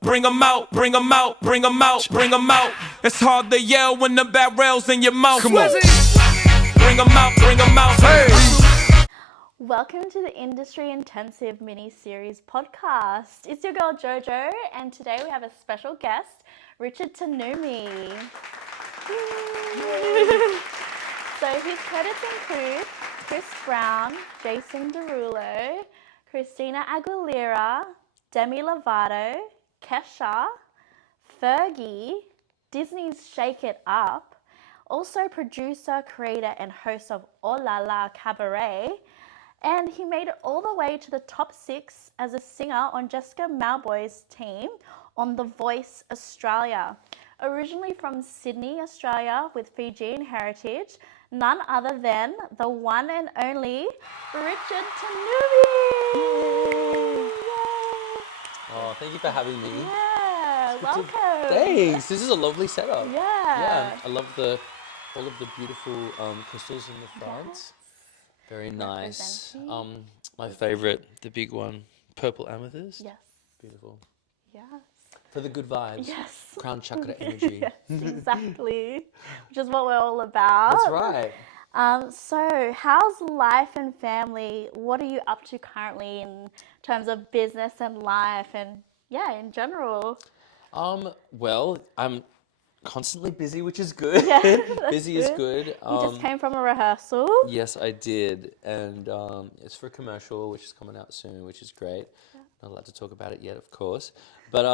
Bring 'em out, bring 'em out, bring 'em out, bring 'em out. It's hard to yell when the barrel's in your mouth. Come on. Bring 'em out, bring 'em out. Hey. Welcome to the Industry Intensive mini-series podcast. It's your girl Jojo, and today we have a special guest, Richard TANUMI. So his credits include Chris Brown, Jason Derulo, Christina Aguilera, Demi Lovato, Kesha, Fergie, Disney's Shake It Up, also producer, creator, and host of Oh La La Cabaret, and he made it all the way to the top 6 as a singer on Jessica Mauboy's team on The Voice Australia. Originally from Sydney, Australia, with Fijian heritage, none other than the one and only Richard TANUMI. Oh, thank you for having me. Yeah, welcome. Thanks. This is a lovely setup. Yeah. Yeah, I love all of the beautiful crystals in the front. Yes. Very nice. Representing. My favorite, the big one, purple amethyst. Yes. Beautiful. Yes. For the good vibes. Yes. Crown chakra energy. Yes, exactly. Which is what we're all about. That's right. So how's life and family? What are you up to currently in terms of business and life and in general? Well, I'm constantly busy, which is good. Yeah, that's Busy is good. good. You just came from a rehearsal. Yes, I did, and it's for a commercial, which is coming out soon, which is great. Not allowed to talk about it yet, of course, but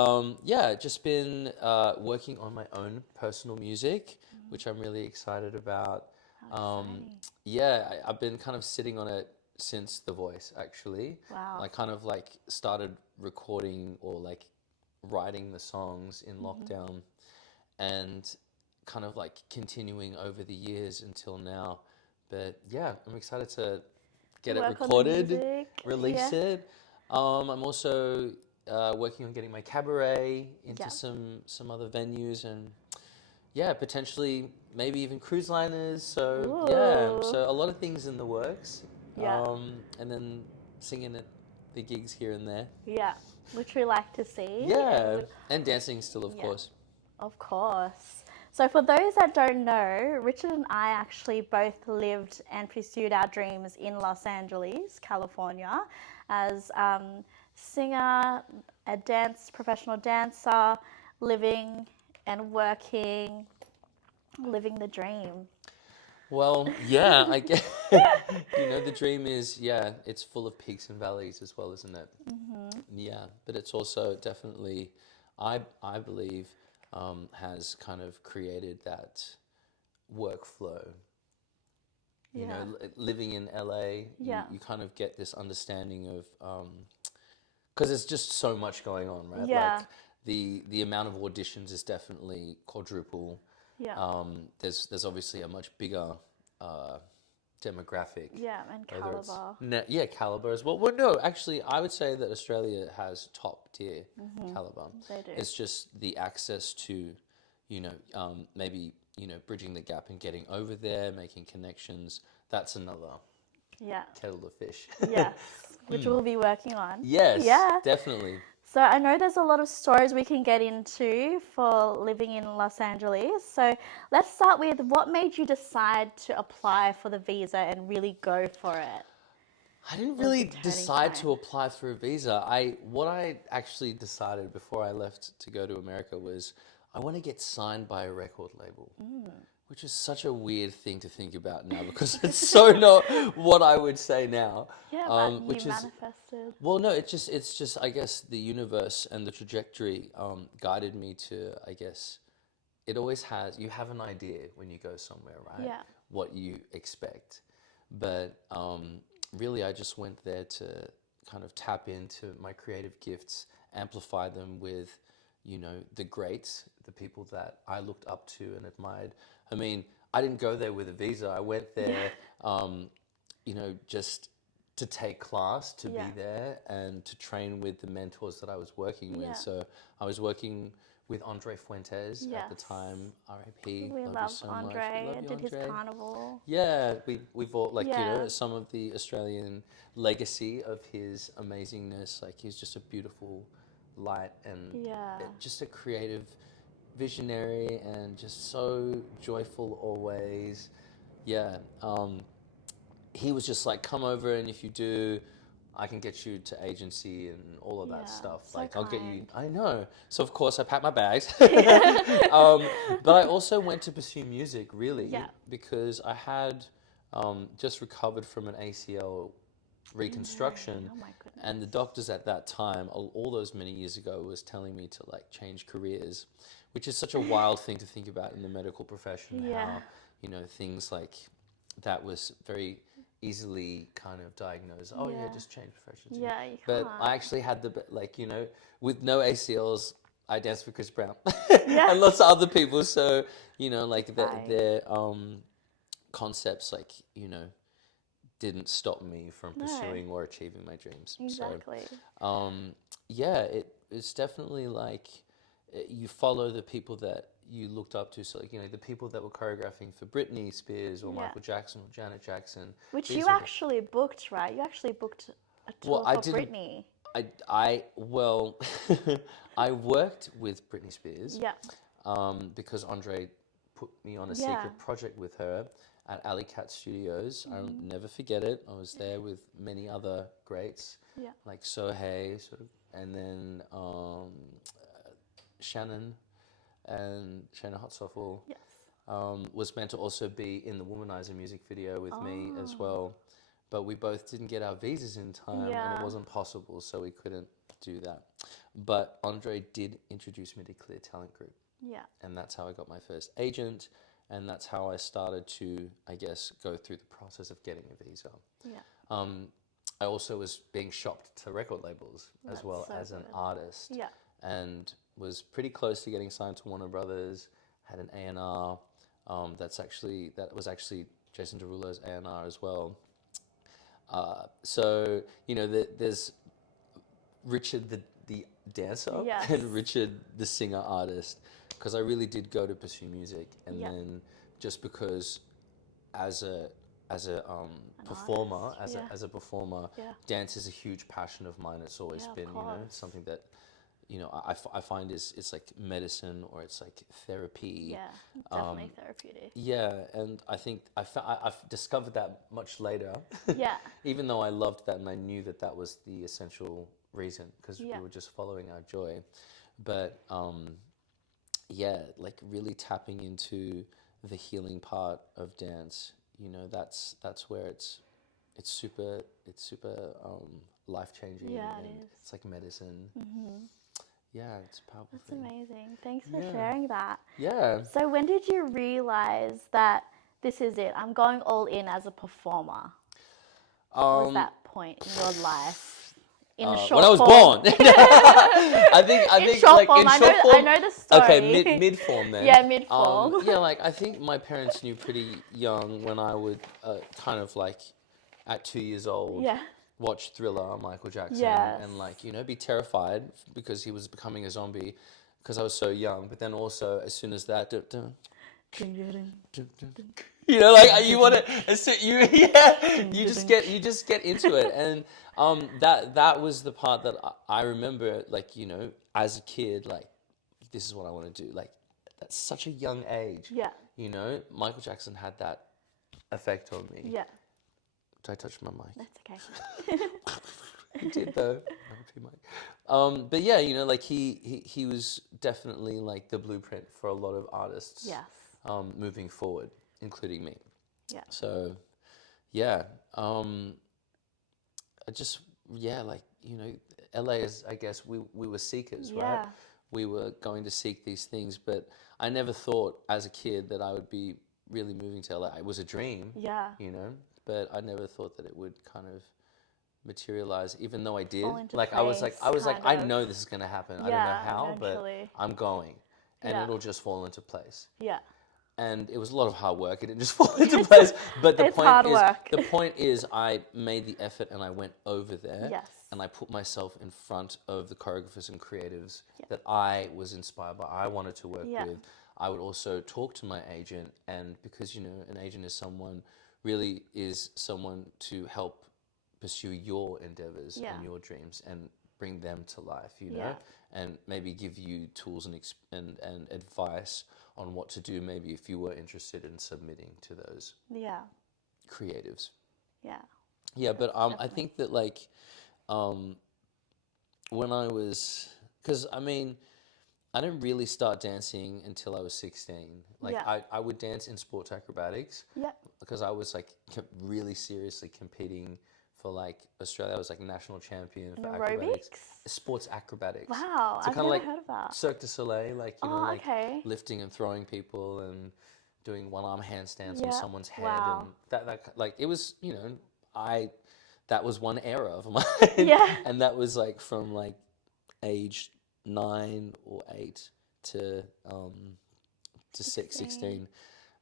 just been working on my own personal music, which I'm really excited about. I've been kind of sitting on it since The Voice, actually. Wow. I kind of like started recording or like writing the songs in lockdown, and kind of like continuing over the years until now. But yeah, I'm excited to get Work it on the recorded, music, release it. I'm also working on getting my cabaret into some other venues, and potentially maybe even cruise liners. So Ooh. so a lot of things in the works. Yeah. And then singing at the gigs here and there. Yeah, which we like to see. Yeah, and dancing still, of course. Of course. So for those that don't know, Richard and I actually both lived and pursued our dreams in Los Angeles, California, as singer, a professional dancer, living and working, living the dream. Well, yeah, I guess, the dream is, it's full of peaks and valleys as well, isn't it? Mm-hmm. Yeah, but it's also definitely, I believe, has kind of created that workflow. You know, living in LA, you kind of get this understanding of, because there's just so much going on, right? Yeah. Like the amount of auditions is definitely quadruple. Yeah. There's obviously a much bigger demographic. Yeah, and caliber. Caliber as well. Well, no, actually, I would say that Australia has top tier caliber. They do. It's just the access to, maybe, bridging the gap and getting over there, making connections. That's another kettle of fish. Yes, which we'll be working on. Yes, Yeah. definitely. So I know there's a lot of stories we can get into for living in Los Angeles. So let's start with what made you decide to apply for the visa and really go for it? I didn't really decide to apply for a visa. What I actually decided before I left to go to America was I want to get signed by a record label, which is such a weird thing to think about now because it's so not what I would say now. Yeah, but you manifested. Well, no, it's just I guess the universe and the trajectory guided me to, I guess, it always has, you have an idea when you go somewhere, right? Yeah. What you expect. But really I just went there to kind of tap into my creative gifts, amplify them with, the greats, the people that I looked up to and admired. I mean, I didn't go there with a visa. I went there, just to take class, to be there, and to train with the mentors that I was working with. So I was working with Andre Fuentes at the time, R.I.P. We love love you so Andre. much. We love you, Did his Andre. carnival. Yeah, we've all some of the Australian legacy of his amazingness. Like he's just a beautiful light and Yeah. just a creative visionary and just so joyful always. Yeah. He was just like, come over, and if you do, I can get you to agency and all of Yeah, that stuff. so Like, I'll get you. kind. I know. So of course, I packed my bags. But I also went to pursue music, really, Yeah. because I had just recovered from an ACL reconstruction, Oh my goodness. and the doctors at that time, all those many years ago, was telling me to like change careers, which is such a wild thing to think about in the medical profession. Yeah. How, you know, things like that was very easily kind of diagnosed. Oh yeah, Yeah. just change professions. Yeah, you But can't. I actually had like, you know, with no ACLs, I danced with Chris Brown Yeah. and lots of other people. So, you know, like Fine. their concepts, like, you know, didn't stop me from No. pursuing or achieving my dreams. Exactly. So, yeah, it's definitely like you follow the people that you looked up to. So, like, you know, the people that were choreographing for Britney Spears or Yeah. Michael Jackson or Janet Jackson. Which These you were the- actually booked, right? You actually booked a tour Well, I for didn't. Britney. Well, I worked with Britney Spears. Yeah. Because Andre put me on a Yeah. secret project with her at Alley Cat Studios. I'll never forget it. I was there with many other greats, Yeah. like Sohei, sort of, and then Shannon Hotsoffel Yes. was meant to also be in the Womanizer music video with me as Oh. well. But we both didn't get our visas in time, and Yeah. it wasn't possible, so we couldn't do that. But Andre did introduce me to Clear Talent Group, Yeah. and that's how I got my first agent, and that's how I started to, I guess, go through the process of getting a visa. Yeah. I also was being shopped to record labels as That's well so as an good. artist, Yeah. and was pretty close to getting signed to Warner Brothers. Had an A&R. That was actually Jason Derulo's A&R as well. So, you know, there's Richard the dancer Yes. and Richard the singer artist, because I really did go to pursue music, and Yeah. then just because as a performer, artist, yeah. as a performer, Yeah. dance is a huge passion of mine. It's always Yeah, of been, you know, course. something that, you know, I find it's like medicine, or it's like therapy. Yeah. Definitely therapeutic. Yeah, and I think I've discovered that much later. Yeah. Even though I loved that and I knew that that was the essential reason, because Yeah. we were just following our joy. But yeah, like really tapping into the healing part of dance. You know, that's where it's super life changing. Yeah, it and is. It's like medicine. Yeah, it's a powerful That's thing. amazing. Thanks for Yeah. sharing that. Yeah. So when did you realize that this is it? I'm going all in as a performer. What was that point in your life? In short When I was form. born. I think short like form, in I short know- form. I know the story. Okay, mid form then. Yeah, mid-form. Yeah, like I think my parents knew pretty young when I would kind of like at 2 years old. Yeah. Watch Thriller, Michael Jackson, Yes. and like, you know, be terrified because he was becoming a zombie because I was so young. But then also, as soon as that, you know, like you want to, you just get into it, and that was the part that I remember, like, you know, as a kid, like, this is what I want to do, like, at such a young age. Yeah. You know, Michael Jackson had that effect on me. Yeah. Did I touch my mic? That's okay. He did though. But yeah, you know, like he was definitely like the blueprint for a lot of artists. Yes. Moving forward, including me. Yeah. So, yeah. I just like, you know, LA is, I guess we were seekers, right? Yeah. We were going to seek these things, but I never thought as a kid that I would be really moving to LA. It was a dream. Yeah. You know, but I never thought that it would kind of materialize, even though I did. Fall into Like I was like place, I kind of. know this is gonna happen. I don't know Yeah, how, eventually. but I'm going, and Yeah. it'll just fall into place. Yeah. And it was a lot of hard work. It didn't just fall into place. But the It's hard work. the point is, I made the effort and I went over there. Yes. And I put myself in front of the choreographers and creatives that I was inspired by. I wanted to work Yeah. with. I would also talk to my agent, and because, you know, an agent is someone to help pursue your endeavors Yeah. and your dreams and bring them to life, you know, Yeah. and maybe give you tools and advice on what to do, maybe if you were interested in submitting to those Yeah. creatives. Yeah. Yeah, but I Definitely. think that like um, when I was, because I mean, I didn't really start dancing until I was 16. Like Yeah. I would dance in sports acrobatics Yep. because I was like really seriously competing for like Australia. I was like national champion And for acrobatics, aerobics? sports acrobatics. Wow, So I've kind of never like heard of that. Cirque du Soleil, like you know, Oh, like okay. lifting and throwing people and doing one arm handstands on Yeah. someone's head, and Wow. that like it was, you know, I that was one era of mine, Yeah. and that was like from like age 9 or 8 to um, to 16. 16.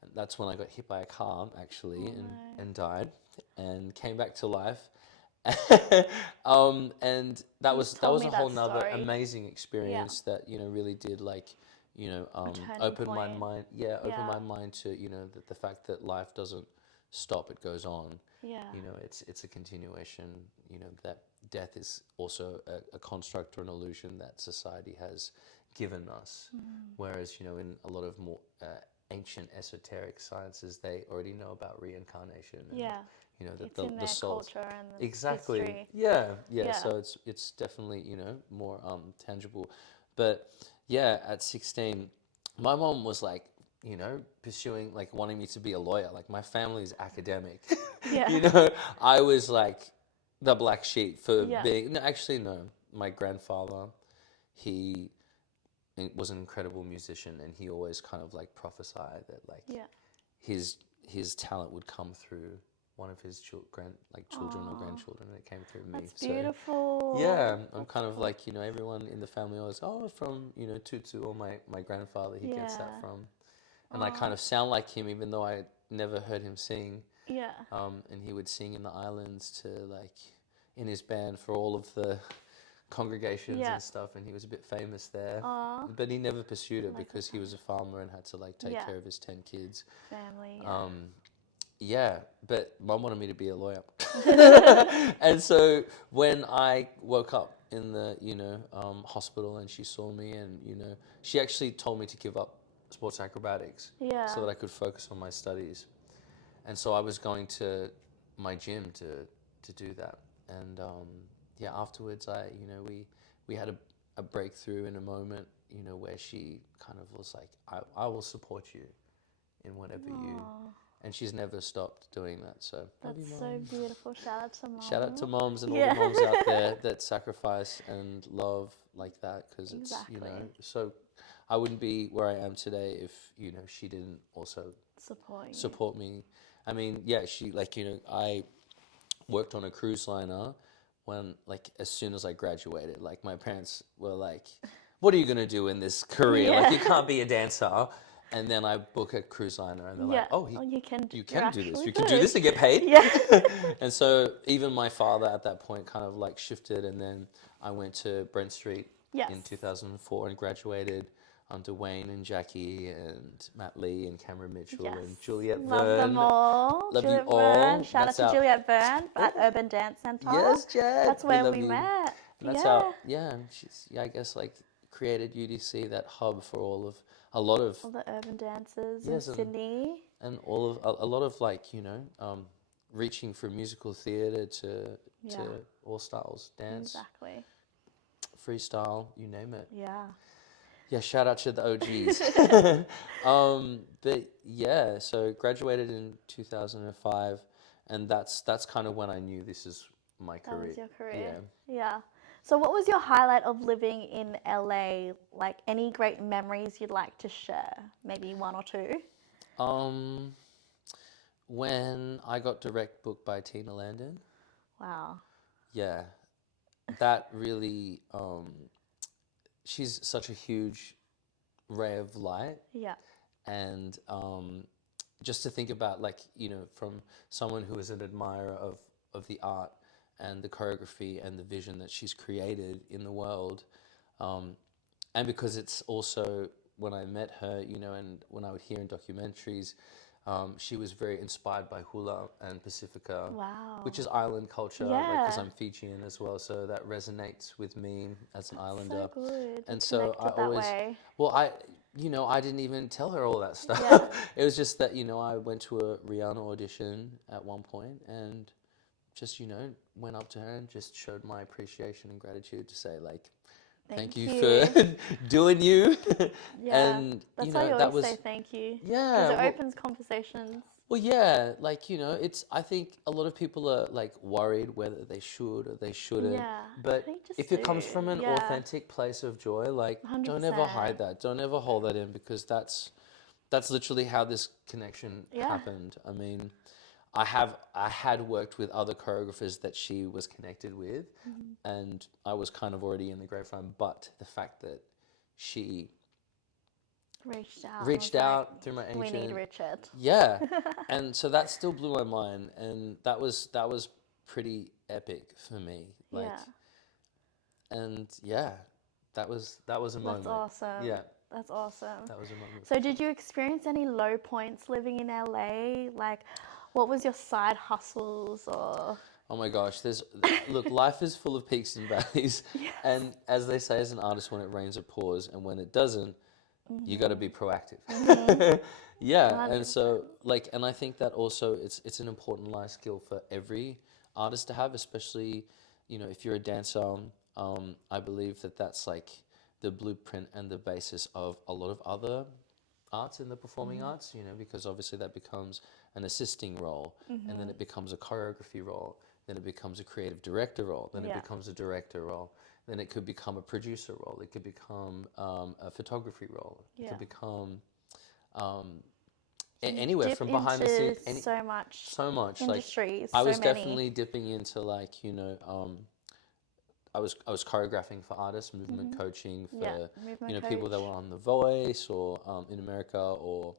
And that's when I got hit by a car actually, Oh no. and died, and came back to life. And You that told was me a whole that nother story. amazing Yeah. experience that, you know, really did like, you know, Turning open my point. mind. Yeah, open Yeah. my mind to, you know, that the fact that life doesn't stop; it goes on. Yeah. You know, it's a continuation. You know, that death is also a construct or an illusion that society has given us. Whereas, you know, in a lot of more ancient esoteric sciences, they already know about reincarnation and, Yeah. you know, that It's in the their souls. culture and the Exactly. history. Yeah, yeah. Yeah. So it's definitely, you know, more tangible. But yeah, at 16, my mom was like, you know, pursuing like wanting me to be a lawyer. Like my family's academic. Yeah. You know, I was like the black sheep for Yeah. being. No, actually, no. My grandfather, he was an incredible musician, and he always kind of like prophesied that like Yeah. his his talent would come through one of his children or Aw, grandchildren, and it came through me. that's So beautiful. yeah, I'm That's kind of cool. like, you know, everyone in the family always, oh, from, you know, Tutu or my grandfather, he gets that Yeah. from. And I Aw. kind of sound like him, even though I never heard him sing. Yeah. And he would sing in the islands to like in his band for all of the congregations Yeah. and stuff, and he was a bit famous there. Aw. But he never pursued it Like the because he was a farmer and had to like take Yeah. care of his 10 kids. Family. Yeah. Yeah, but mum wanted me to be a lawyer. And so when I woke up in the, you know, hospital, and she saw me, and, you know, she actually told me to give up sports acrobatics Yeah. so that I could focus on my studies. And so I was going to my gym to do that. And yeah, afterwards, you know, we had a breakthrough in a moment, you know, where she kind of was like, I will support you in whatever you. Aw, And she's never stopped doing that. So love you, that's so Mom. beautiful. Shout out to mom. Shout out to moms and all Yeah. the moms out there that sacrifice and love like that, because it's, you know, Exactly. so I wouldn't be where I am today if, you know, she didn't also Support you. support me. I mean, yeah, she, like, you know, I worked on a cruise liner when, like, as soon as I graduated. Like, my parents were like, what are you going to do in this career? Like, you Yeah. can't be a dancer. And then I book a cruise liner, and they're Yeah. like, oh, Oh, you can. you You're can do this. actually You can do this good. and get paid. Yeah. And so even my father at that point kind of like shifted, and then I went to Brent Street Yes. in 2004 and graduated under Wayne and Jackie and Matt Lee and Cameron Mitchell Yes. and Juliet Love Verne. them all. Love you Juliet all. Verne. Shout That's out to our- Juliet Verne at Urban Dance Centre. Yes, Jed. That's where love we you. met. And that's Yeah. how, yeah, she's, yeah, I guess like created UDC, that hub for all of, a lot of, All the urban dancers Yes, in and- Sydney. and all of, a lot of like, you know, reaching from musical theatre to Yeah. all styles, dance, Exactly. freestyle, you name it. Yeah. Yeah, shout out to the OGs. But yeah, so graduated in 2005, and that's kind of when I knew this is my That career. was your career. Yeah. Yeah. So, what was your highlight of living in LA? Like, any great memories you'd like to share? Maybe one or two? When I got direct booked by Tina Landon, Wow. yeah, that really, she's such a huge ray of light. Yeah. And just to think about, like, you know, from someone who is an admirer of the art and the choreography and the vision that she's created in the world, and because it's also when I met her, you know, and when I would hear in documentaries, She was very inspired by hula and Pacifica, Wow. which is island culture, like because Yeah. I'm Fijian as well, so that resonates with me as an islander. So good. And You so I connected that always, way. well, I didn't even tell her all that stuff. Yeah. It was just that, I went to a Rihanna audition at one point and just, went up to her and just showed my appreciation and gratitude to say, like, thank you for doing you. Yeah. And, That's why you that always was, say thank you. yeah. Because it Well, opens conversations. well, yeah, like, I think a lot of people are like worried whether they should or they shouldn't. Yeah. I But think just if it comes do. from an Yeah. authentic place of joy, like, don't ever 100%. hide that. Don't ever hold that in, because that's literally how this connection Yeah. happened. I mean, I had worked with other choreographers that she was connected with, and I was kind of already in the grapevine. But the fact that she Reached out. and reached was like, out through my we need agent, Richard. yeah, and so that still blew my mind, and that was pretty epic for me. Like, Yeah. and yeah, that was a moment. That's awesome. Yeah, That's awesome. that was a moment. So, did you experience any low points living in LA? Like, what was your side hustles or? Oh my gosh, look, life is full of peaks and valleys. Yes. And as they say as an artist, when it rains, it pours, and when it doesn't, you got to be proactive. Yeah, and so, like, and I think that also it's an important life skill for every artist to have, especially, if you're a dancer. I believe that that's like the blueprint and the basis of a lot of other arts in the performing arts, because obviously that becomes an assisting role, and then it becomes a choreography role, then it becomes a creative director role, then it Yeah. becomes a director role, then it could become a producer role, it could become a photography role, it Yeah. could become anywhere Dip from behind the scenes, into so much. so much. Like, Industries. I so was many. definitely dipping into, like, I was choreographing for artists, movement coaching for Yeah, movement people that coach. were on The Voice or in America, or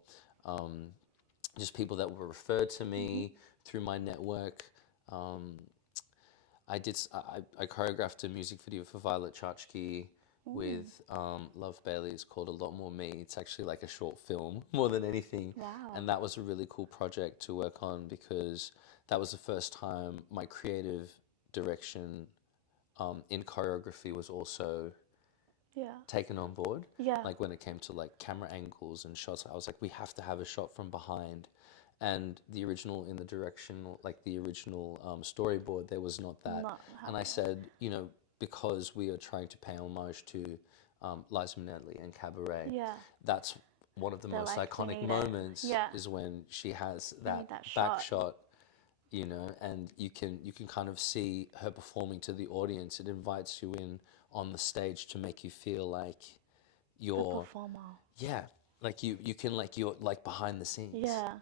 just people that were referred to me through my network. I choreographed a music video for Violet Chachki with Love Bailey. It's called A Lot More Me. It's actually like a short film more than anything. Wow. And that was a really cool project to work on, because that was the first time my creative direction in choreography was also Yeah. taken on board. Yeah. Like, when it came to like camera angles and shots, I was like, we have to have a shot from behind. And the original in the direction, like the original storyboard, there was not that. Not And I said, because we are trying to pay homage to Liza Minnelli and Cabaret, Yeah. that's one of the They're most like, we iconic need it. moments, Yeah. is when she has that that back shot. shot, and you can kind of see her performing to the audience. It invites you in on the stage to make you feel like The you're, performer. yeah, like you can, like, you're like behind the scenes. Yeah.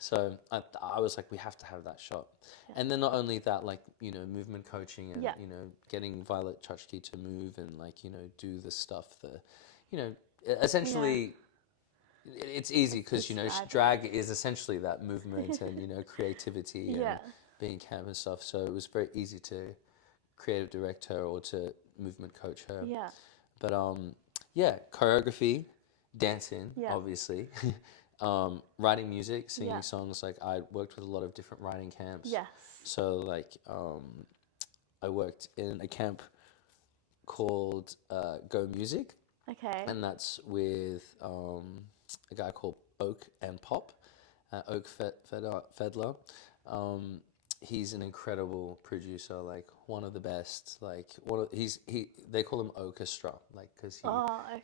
So I was like, we have to have that shot. And then not only that, like, movement coaching and Yeah. getting Violet Chachki to move and, like, do the stuff that, essentially. It's easy because, drag is essentially that movement and, creativity Yeah. and being camp and stuff. So it was very easy to creative direct her or to movement coach her. Yeah. But yeah, choreography, dancing, Yeah. obviously, writing music, singing Yeah. songs. Like, I worked with a lot of different writing camps. Yes. So, like, I worked in a camp called Go Music. Okay. And that's with a guy called Oak and Pop, Oak Fedler. He's an incredible producer, like one of the best. Like, they call him Orchestra, like, because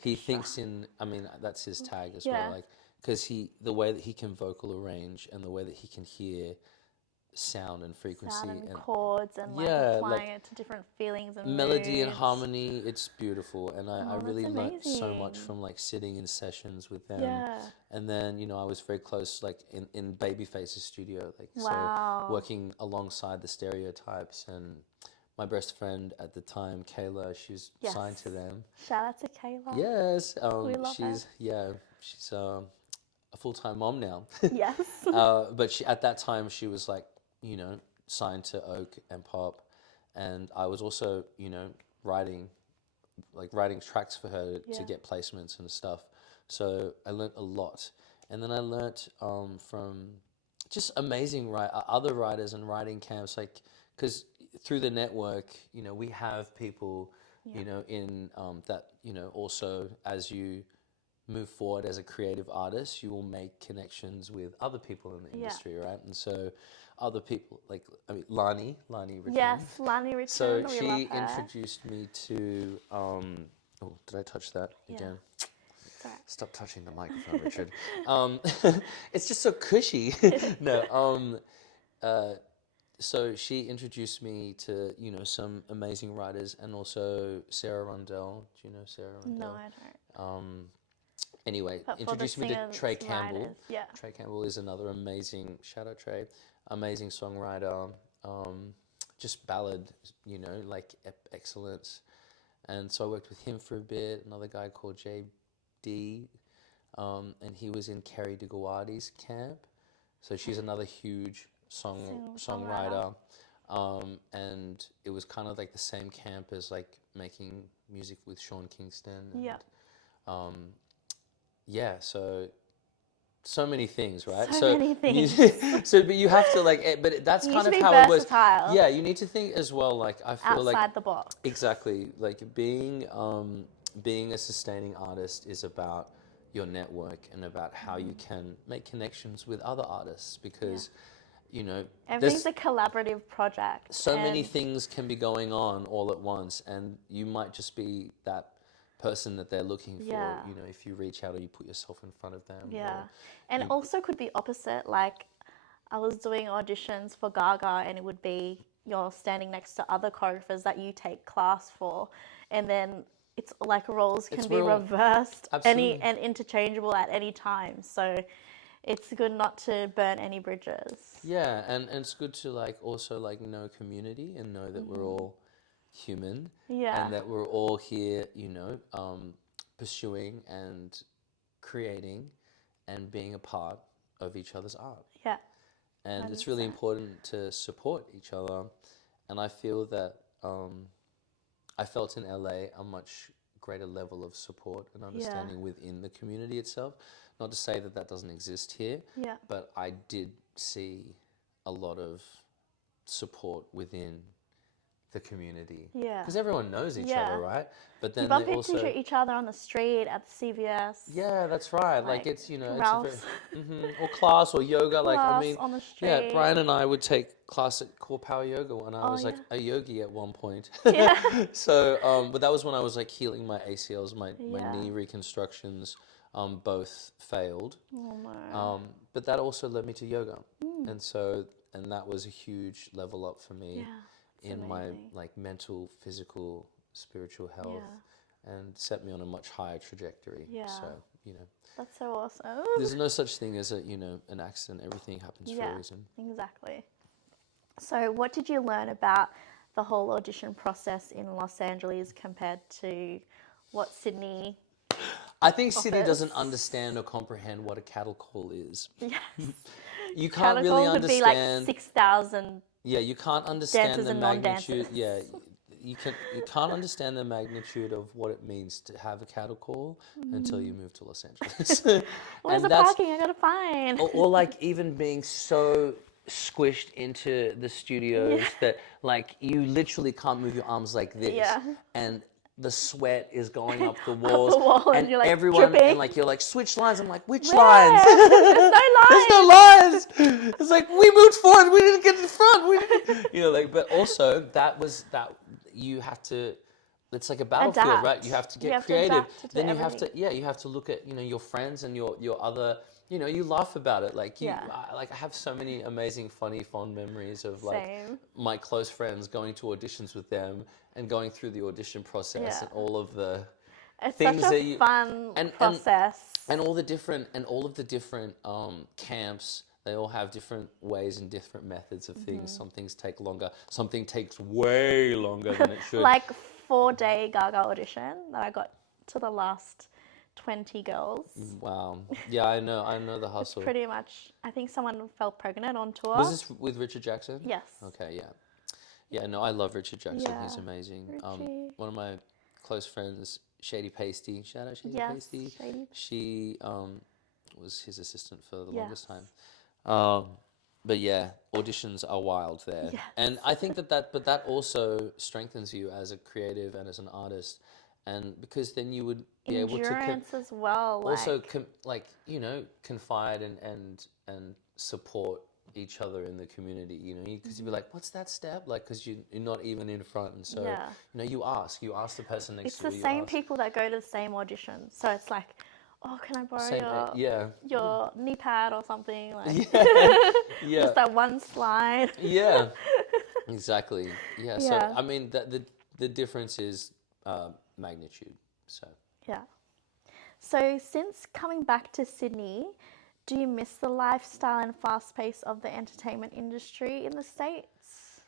he thinks in. I mean, that's his tag as Yeah. well, like, because the way that he can vocal arrange and the way that he can hear sound and frequency Sound and chords and like yeah, applying like it to different feelings and melody and moods. harmony, it's beautiful. And I Oh, really that's learnt so much amazing. from, like, sitting in sessions with them. Yeah. And then, I was very close, like, in Babyface's studio, like, Wow. so working alongside the Stereotypes. And my best friend at the time, Kayla, she's Yes. signed to them. Shout out to Kayla. Yes, We love she's a full-time mom now. Yes. But at that time she was, like, signed to Oak and Pop, and I was also, writing tracks for her to get placements and stuff. So I learnt a lot. and then I learnt from just amazing other writers and writing camps, like because through the network, you know, we have people, you know, in that, you know, also as you move forward as a creative artist, you will make connections with other people in the industry, right? And so other people, like, I mean, Lani Richmond. Yes, Lani Richmond. So we she love her. introduced me to, oh, did I touch that again? It's alright. Stop touching the microphone, Richard. It's just so cushy. No, so she introduced me to, you know, some amazing writers, and also Sarah Rundell. Do you know Sarah Rundell? No, I don't. Anyway, But for the introduced me to singers, Trey Campbell. writers, yeah. Trey Campbell is another amazing, shout out Trey, amazing songwriter, just ballad, you know, like excellence. And so I worked with him for a bit, another guy called JD, and he was in Kerry DeGuardi's camp. So she's another huge songwriter. And it was kind of like the same camp as like making music with Sean Kingston. And, yeah, so many things, right? So many things. But you have to like, but that's kind of be how it was. versatile. Yeah, you need to think as well. Like I feel like Outside the box. exactly, like being a sustaining artist is about your network and about how you can make connections with other artists, because you know Everything's a collaborative project. so many things can be going on all at once, and you might just be that person that they're looking for, you know, if you reach out or you put yourself in front of them. And also could be opposite. Like I was doing auditions for Gaga, and it would be you're standing next to other choreographers that you take class for, and then it's like roles can be reversed and interchangeable at any time. So it's good not to burn any bridges. Yeah, and it's good to like also like know community and know that we're all human, and that we're all here, you know, pursuing and creating and being a part of each other's art. Yeah. And it's really important to support each other. And I feel that I felt in LA a much greater level of support and understanding within the community itself. Not to say that that doesn't exist here, but I did see a lot of support within the community. Yeah. Because everyone knows each other, right? But then you bump they also into each other on the street, at the CVS. Yeah, that's right. Like it's, you know, Ralph's. it's a very, or class or yoga. Like I mean, on the street. yeah, Brian and I would take class at Core Power Yoga when I was like a yogi at one point. Yeah. So, but that was when I was like healing my ACLs, my knee reconstructions, both failed. Oh no. But that also led me to yoga, and that was a huge level up for me in my like mental, physical, spiritual health, and set me on a much higher trajectory. Yeah. So, you know, That's so awesome. there's no such thing as an accident. Everything happens for a reason. Exactly. So what did you learn about the whole audition process in Los Angeles compared to what Sydney? I think Sydney doesn't understand or comprehend what a cattle call is. Yes. You can't Cattle really call could be understand. like 6,000. Yeah, you can't understand dancers the and magnitude. non-dancers. Yeah, you can't understand the magnitude of what it means to have a cattle call until you move to Los Angeles. Where's the parking? I gotta find. or like even being so squished into the studios that like you literally can't move your arms like this, and the sweat is going up the walls, and you're like everyone dripping. and like you're like switch lines. I'm like, which Where? lines? There's no lines. There's no lines. It's like we moved forward, we didn't get in front. We didn't, you know, like. But also that you have to. It's like a battlefield, Adapt. right? You have to get You have to creative. adapt to Then you have everything. to, you have to look at, you know, your friends and your other. You know, you laugh about it. Like I have so many amazing, funny, fond memories of like Same. my close friends going to auditions with them and going through the audition process and all of the It's things such that a you fun process. and all of the different camps. They all have different ways and different methods of things. Some things take longer. Something takes way longer than it should. Like 4-day Gaga audition that I got to the last 20 girls. Wow. Yeah, I know the hustle. Pretty much. I think someone fell pregnant on tour. Was this with Richard Jackson? Yes. Okay, yeah. Yeah, no, I love Richard Jackson. Yeah, He's amazing. Richie. One of my close friends, Shady Pasty, shout out Shady Yes, Pasty. Shady. She was his assistant for the Yes. longest time. But yeah, auditions are wild there, Yes. and I think but that also strengthens you as a creative and as an artist, and because then you would be able to Endurance as well. also Like, confide and support each other in the community, because you'd be like, what's that step, like, because you're not even in front, and so Yeah. you ask the person next it's to the you. same people that go to the same auditions. So it's like, oh, can I borrow your knee pad or something? Like, Yeah, just that one slide. yeah, exactly. Yeah, so Yeah. I mean the difference is magnitude. So Yeah. So since coming back to Sydney, do you miss the lifestyle and fast pace of the entertainment industry in the States?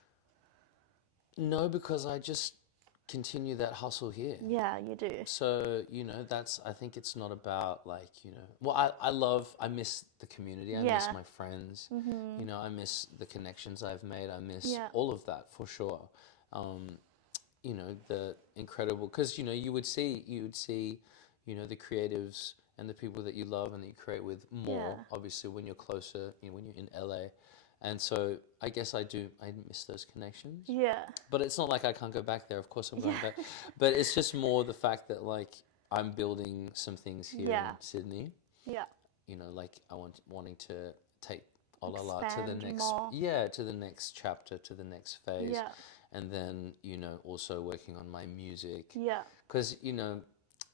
no, because I just continue that hustle here. Yeah, you do. So, I think it's not about like, well, I miss the community. I miss Yeah. my friends. I miss the connections I've made. I miss Yeah. all of that for sure. The incredible, because, you would see, the creatives and the people that you love and that you create with more, Yeah. obviously, when you're closer, when you're in LA. And so I guess I miss those connections. Yeah. But it's not like I can't go back there. Of course I'm going back. But it's just more the fact that like I'm building some things here Yeah. in Sydney. Yeah. Like wanting to take Olala to the Expand next more. to the next chapter, to the next phase. Yeah. And then, also working on my music. Yeah. Cuz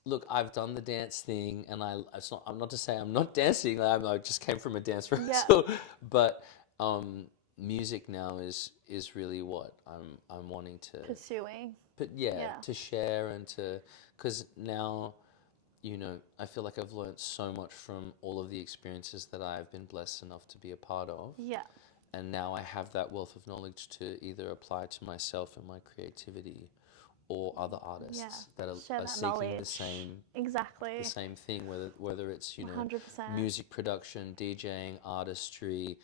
look, I've done the dance thing, and I'm not to say I'm not dancing. I just came from a dance rehearsal. But music now is really what I'm wanting to Pursuing. but to share, and because now I feel like I've learned so much from all of the experiences that I've been blessed enough to be a part of, Yeah. and now I have that wealth of knowledge to either apply to myself and my creativity, or other artists that Share are that seeking knowledge. the same thing, whether it's 100%. music production, DJing, artistry,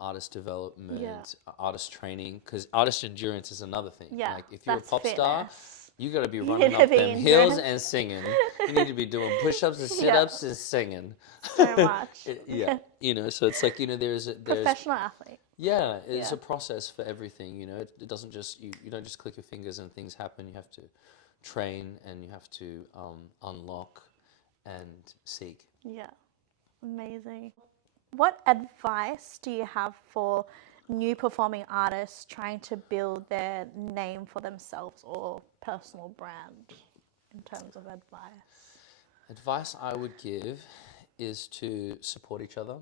artist development, artist training, because artist endurance is another thing. Yeah, Like if you're a that's pop star, fitness. you got to be You running need to up be them hills endurance. and singing. You need to be doing push-ups and sit-ups and singing. So much. So it's like, there's Professional athlete. yeah, it's Yeah. a process for everything. It doesn't just you don't just click your fingers and things happen. You have to train, and you have to unlock and seek. Yeah. Amazing. What advice do you have for new performing artists trying to build their name for themselves or personal brand in terms of advice? Advice I would give is to support each other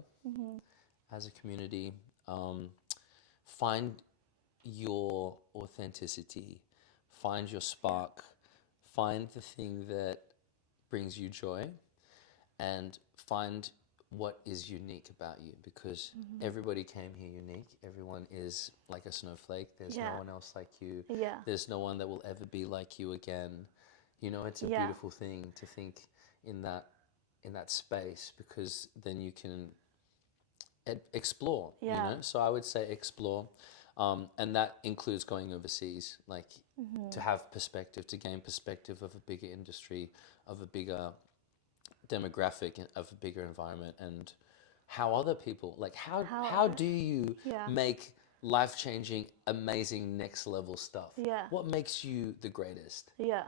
as a community. Find your authenticity, find your spark, find the thing that brings you joy, and find what is unique about you, because everybody came here unique. Everyone is like a snowflake. There's no one else like you. Yeah. There's no one that will ever be like you again. It's a beautiful thing to think in that space, because then you can explore. So I would say explore, and that includes going overseas, like to have perspective, to gain perspective of a bigger industry, of a bigger demographic, of a bigger environment, and how other people, like how do you make life-changing, amazing, next level stuff? What makes you the greatest? Yeah.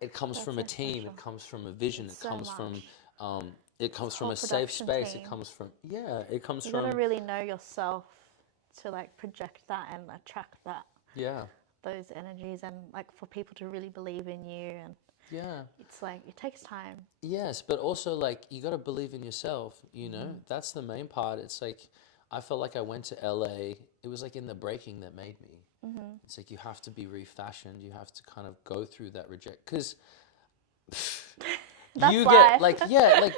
It comes from a team. It comes from a vision. It comes from a safe production space. team. It comes from You gotta really know yourself to like project that and attract those energies, and like for people to really believe in you, and it's like it takes time. Yes, but also like you got to believe in yourself, That's the main part. It's like I felt like I went to LA. It was like in the breaking that made me. It's like you have to be refashioned. You have to kind of go through that because you get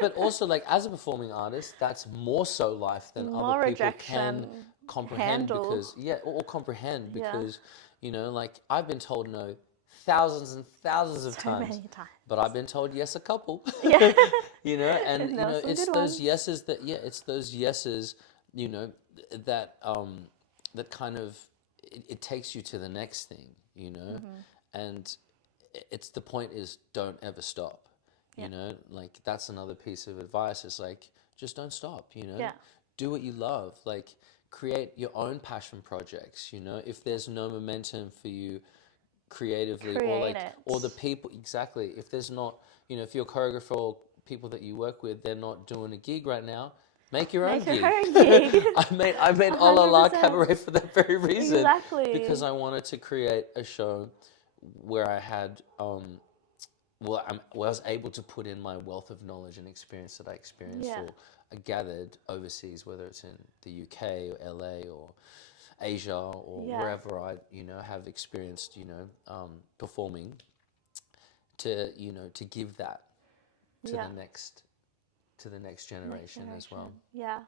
but also like as a performing artist, that's more so life than More other people rejection, can comprehend, handle. because or comprehend, because like I've been told no thousands and thousands of times, many times. but I've been told yes a couple. Yeah. And there were some it's good those ones. yeses it's those yeses, that that kind of it takes you to the next thing, and it's the point is don't ever stop. You know, like that's another piece of advice. It's like just don't stop. You know, Yeah. do what you love. Like create your own passion projects. You know, if there's no momentum for you creatively, or Create like, it. or the people, exactly, if there's not, you know, if your choreographer or people that you work with, they're not doing a gig right now, make your own Make your gig. own gig. I made Oh La La 100%. Cabaret for that very reason. Exactly. Because I wanted to create a show where I had I was able to put in my wealth of knowledge and experience that I experienced Yeah. or gathered overseas, whether it's in the UK or LA or Asia or Yeah. wherever I, you know, have experienced, you know, performing, to, you know, to give that to Yeah. the next generation as well. Yeah.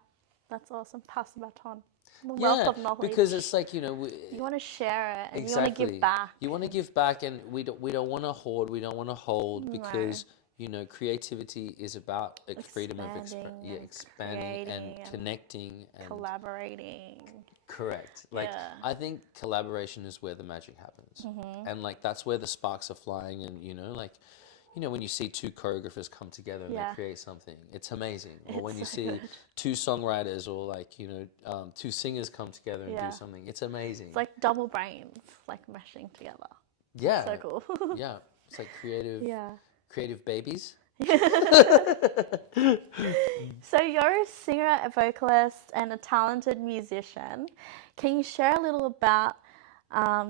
That's awesome. Pass the baton. The wealth Yeah, of knowledge. because it's like, you know, you want to share it and exactly. you want to give back. You want to give back, and we don't want to hoard. We don't want to hold, No. because you know creativity is about freedom of Expanding expanding and creating and connecting and collaborating. correct. Like Yeah. I think collaboration is where the magic happens, and like that's where the sparks are flying. And you know, like you know when you see two choreographers come together and Yeah. they create something, it's amazing. Or when you It's so see good. two songwriters or like you know two singers come together and Yeah. do something, it's amazing. It's like double brains, like meshing together. Yeah. So cool. Yeah. It's like creative Yeah. creative babies. So you're a singer, a vocalist, and a talented musician. Can you share a little about?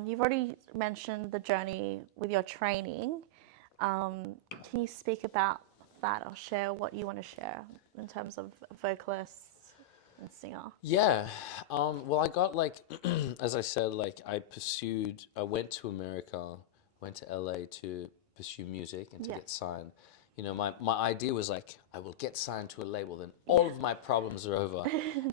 You've already mentioned the journey with your training. Can you speak about that or share what you want to share in terms of vocalist and singer? Yeah. Well I got like as I said, like I went to America, went to LA to pursue music and to Yeah. get signed. You know, my idea was like, I will get signed to a label, then all of my problems are over.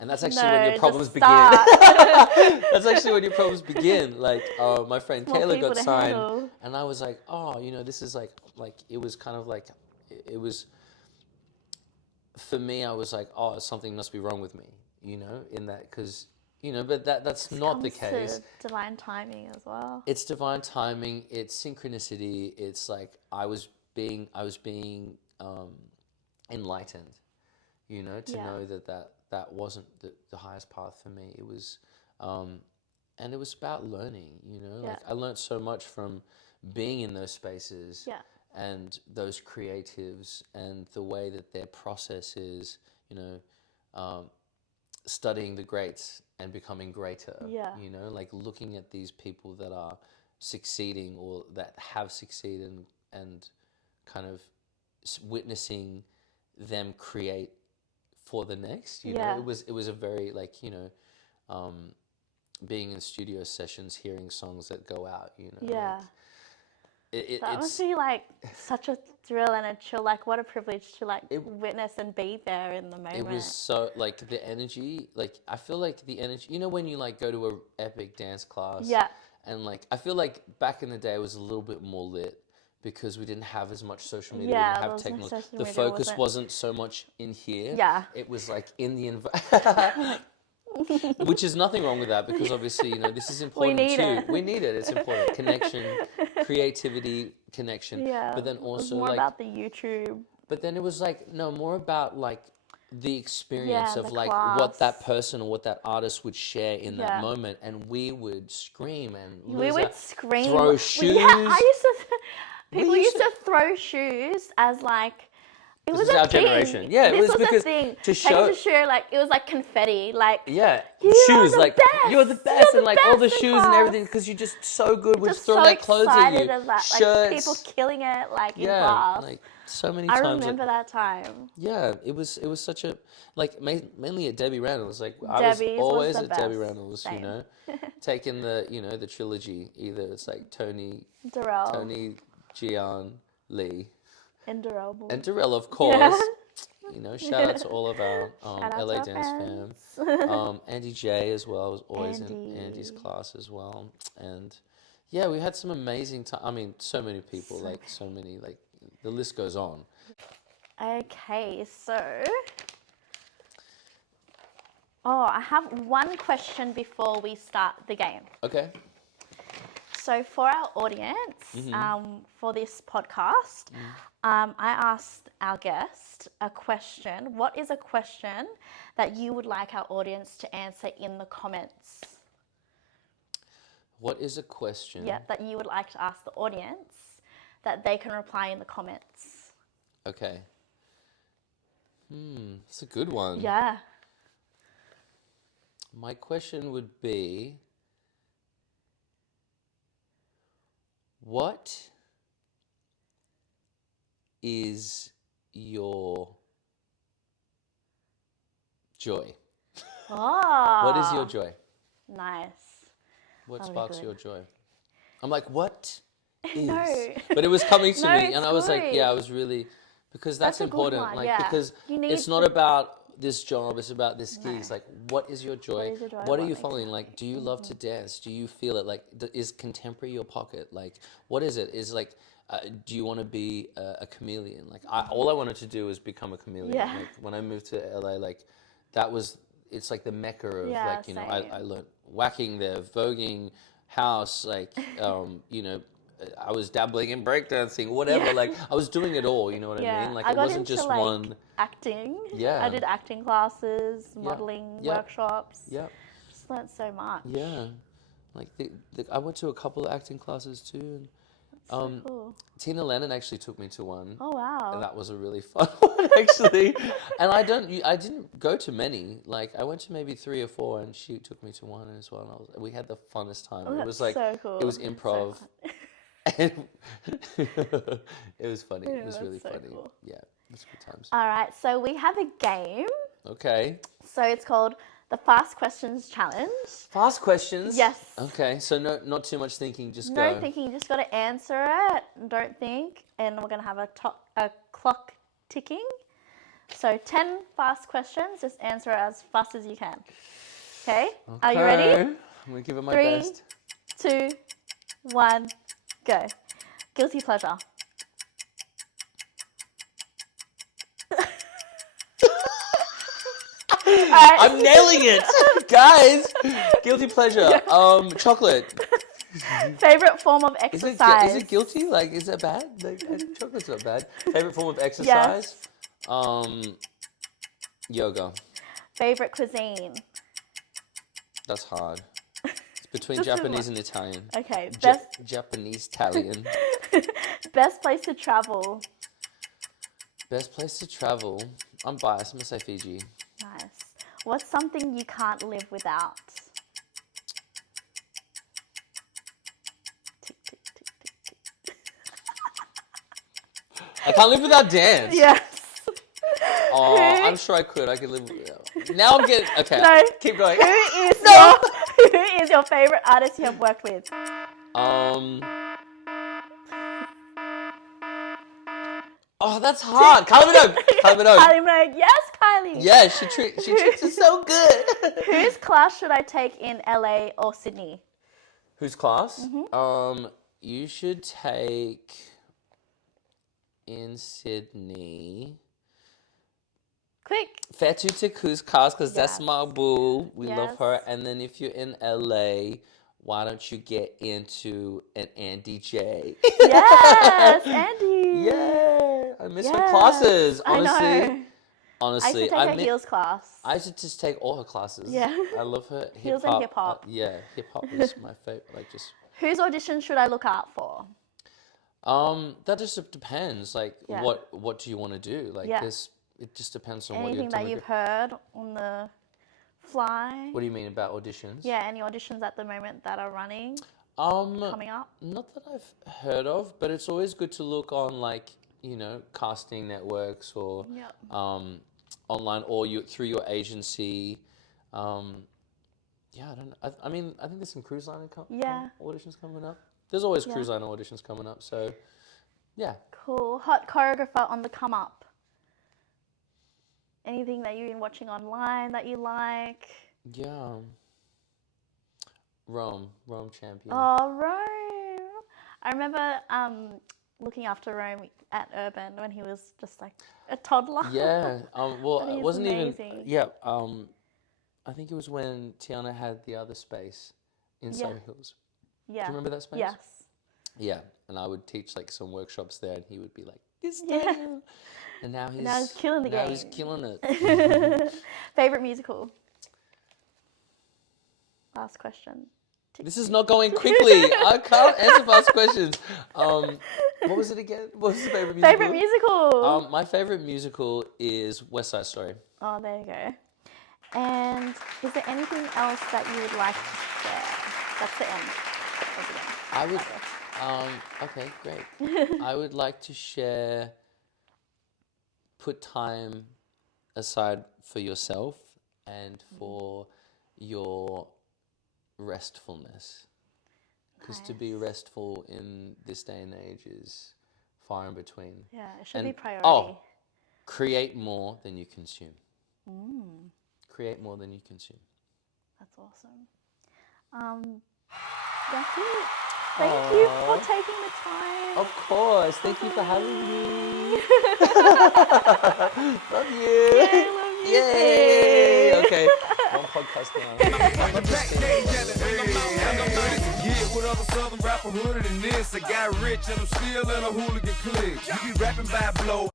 And that's actually when your No, problems just begin. start. That's actually when your problems begin. Like, my friend More Kayla people got to signed, handle. and I was like, oh, you know, this is like it was kind of like, it was, for me, I was like, oh, something must be wrong with me, you know, in that, because, you know, but that's not the Comes case. to divine timing as well. It's divine timing. It's synchronicity. It's like I was being enlightened, you know, to Yeah. know that wasn't the highest path for me. It was, and it was about learning, you know, like Yeah. I learned so much from being in those spaces Yeah. and those creatives and the way that their process is, you know, studying the greats and becoming greater. Yeah. You know, like looking at these people that are succeeding or that have succeeded, and kind of witnessing them create for the next. You know, Yeah. it was a very like, you know, being in studio sessions, hearing songs that go out. You know, Yeah. like, That must it's be like such a thrill and a chill. Like, what a privilege to like witness and be there in the moment. it was so like the energy. Like I feel like the energy. You know, when you like go to a epic dance class. Yeah. And like I feel like back in the day it was a little bit more lit because we didn't have as much social media. Yeah, we there didn't have was no technology. social The media, focus wasn't so much in here. Yeah. It was like in the which is nothing wrong with that, because obviously, you know, this is important need too. it. We need it. It's important. Connection, creativity, connection. Yeah. But then it was also more like, about the YouTube. but then it was like, no, more about like the experience Yeah, of the like class. what that person or what that artist would share in that Yeah. moment, and we would scream and We lose would our- scream. throw shoes. Yeah, I used to. People used used to throw shoes as like. It This was is a our thing. generation. Yeah, it this was was because a thing. to Taking show- to show like it was like confetti. Like Yeah, You shoes are the like best. you're the You're best, the and like all the best in shoes and class. everything, because you're just so good. We're just throwing so our clothes at excited you. of that. Like Shirts, people killing it like in yeah, class. like so many I times. remember that time. Yeah, it was such a like mainly at Debbie Randall's. Like I Debbie's was was always the at Debbie best. Randall's. Same. You know, taking the the trilogy. Either it's like Tony, Darrell Gian, Lee, and Darrell. and Darrell, of course. Yeah. You know, shout out to all of our Shout out to LA our dance fam. fans. Andy J as well. I was always in Andy. Andy's class as well. And yeah, we had some amazing time. I mean, so many people, like so many, like the list goes on. Okay, so I have one question before we start the game. Okay. So for our audience, for this podcast, I asked our guest a question. What is a question that you would like our audience to answer in the comments? What is a question? Yeah, that you would like to ask the audience that they can reply in the comments. Okay. It's a good one. Yeah. My question would be, what is your joy? Oh. What is your joy? Nice. What That'll be sparks good. your joy? I'm like, what is? No. But it was coming to No, me, it's and I was like, good. yeah, I was really, because that's That's a good important. one, Like, yeah. because You need it's not the- about this job, it's about this gig. No. It's like, what is your joy? is your joy? What are What you makes you following? Like, do you love to dance? Do you feel it? Like, is contemporary your pocket? Like, what is it? Is like, do you want to be a chameleon? Like, all I wanted to do was become a chameleon. Yeah. Like, when I moved to LA, like, that was, it's like the mecca of, Yeah, like, you know, I same. learned whacking there, voguing, house, like, you know, I was dabbling in breakdancing, whatever. Yeah. Like, I was doing it all, you know what I Yeah. mean? Like, I it got wasn't into just like one. acting. Yeah. I did acting classes, modeling Yeah. workshops. Yeah. Just learned so much. Yeah. Like, I went to a couple of acting classes too. And, So cool. Tina Lennon actually took me to one. Oh wow. And that was a really fun one, actually. And I didn't go to many. Like, I went to maybe 3 or 4, and she took me to one as well. And we had the funnest time. Oh, It that's was like, so cool. it was So improv. fun. And it was funny. Yeah, It was that's really so funny. cool. Yeah, it was good times. All right, so we have a game. Okay. So it's called the Fast Questions Challenge. Fast questions? Yes. Okay, so not too much thinking, just No go. thinking, you just got to answer it. Don't think. And we're going to have a clock ticking. So 10 fast questions, just answer it as fast as you can. Okay? Are you ready? I'm going to give it my 3, best. 2, 1, go. Guilty pleasure. Alright. I'm nailing it! Guys! Guilty pleasure. Chocolate. Favorite form of Is exercise. it guilty? Like, is it bad? Like, chocolate's not bad. Favorite form of exercise? Yoga. Favorite cuisine. That's hard. It's between Just Japanese and Italian. Okay. Japanese, Italian. Best place to travel. Best place to travel. I'm biased. I'm gonna say Fiji. Nice. What's something you can't live without? Tick, tick, tick, tick, tick. I can't live without dance. Yes. Oh, I'm sure I could. I could live without. Now I'm getting okay. No. Keep going. Who is your favorite artist you have worked with? Oh, that's hard. Kylie Minogue. Kylie Minogue. Kylie Minogue. Yes, Kylie. Yeah, she treats us so good. Whose class should I take in LA or Sydney? Whose class? You should take in Sydney. Quick. Fetu Teku's class, because that's Yes. my boo. We love Yes. her. And then if you're in LA, why don't you get into an Andy J? Yes, Andy. Yeah, I miss her Yes, classes. I Honestly, know. I used honestly, to take her heels class. I should just take all her classes. Yeah. I love her hip Heels hop. and hip-hop. Yeah, hip hop is my favorite. Like just. Whose audition should I look out for? That just depends. Like, Yeah. what do you want to do? Like Yeah. this, it just depends on Anything what that you're you've heard on the fly? What do you mean about auditions? Yeah, any auditions at the moment that are running, Um, coming up? not that I've heard of, but it's always good to look on like, you know, casting networks or Yep. online or through your agency. Yeah, I don't know. I mean, I think there's some cruise line Yeah. auditions coming up. There's always Yeah. cruise line auditions coming up, so yeah. Cool. Hot choreographer on the come up. Anything that you've been watching online that you like? Yeah. Rome champion. Oh, Rome. I remember looking after Rome at Urban when he was just like a toddler. Yeah. Well, I think it it's wasn't amazing. even. Yeah. I think it was when Tiana had the other space in Yeah. Surrey Hills. Yeah. Do you remember that space? Yes. Yeah, and I would teach like some workshops there, and he would be like, "This Yeah. Daniel," and now he's killing the now game. he's killing it. Favorite musical? Last question. This is not going quickly. I can't answer fast questions. What was it again? What was the favorite musical? Favorite musical? My favorite musical is West Side Story. Oh, there you go. And is there anything else that you would like to share? That's the end of the game. I would. Okay, great. I would like to share. Put time aside for yourself and for your restfulness. Because to be restful in this day and age is far in between. Yeah, it should be And- priority. Oh, create more than you consume. Create more than you consume. That's awesome. That's it. Thank you for taking the time. Of course. Thank you for having me. Love you. Yeah, I love you. Yay. Okay. One podcast now. Yeah, with other southern rapper hooded than this. I got rich and I'm still in a hooligan clique. You be rapping by blow,